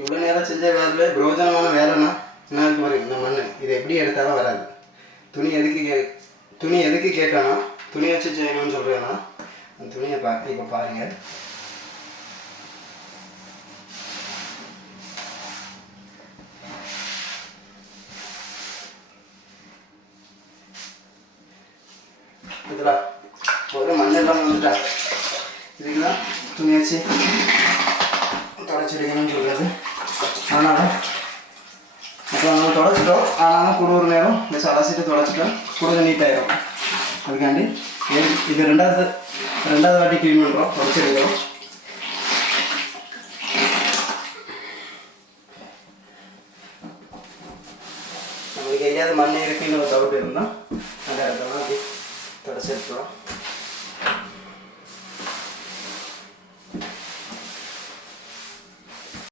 இவ்வளோ நேரம் செஞ்ச வேலை பிரோஜனமான வேலைன்னா என்ன இருக்கு பாருங்க. இந்த மண் இது எப்படி எடுத்தாலும் வராது. துணி எதுக்கு கேட்டோன்னா துணி வச்சு செய்யணும்னு சொல்கிறேன்னா அந்த துணியை இப்போ பாருங்கள். இதில் ஒரு மண்ணெல்லாம் வந்துட்டா இதுக்குதான் துணி வச்சு தொடச்சிருக்கணும்னு சொல்கிறது. அதனால் இப்போ நம்ம தொடச்சிட்டோம். ஆனாலும் கூட ஒரு நேரம் இந்த அலசிட்டு தொடச்சிட்டோம் கூட நீட்டாயிடும். அதுக்காண்டி இது ரெண்டாவது வாட்டி க்ளீன் பண்ணுறோம், தொடச்சிருக்கிறோம். நம்மளுக்கு எங்கேயாவது மண் இருக்குன்னு ஒரு டவுட் இருந்தால் அந்த இடத்துல அப்படி தொடச்சி எடுத்துக்கிறோம்.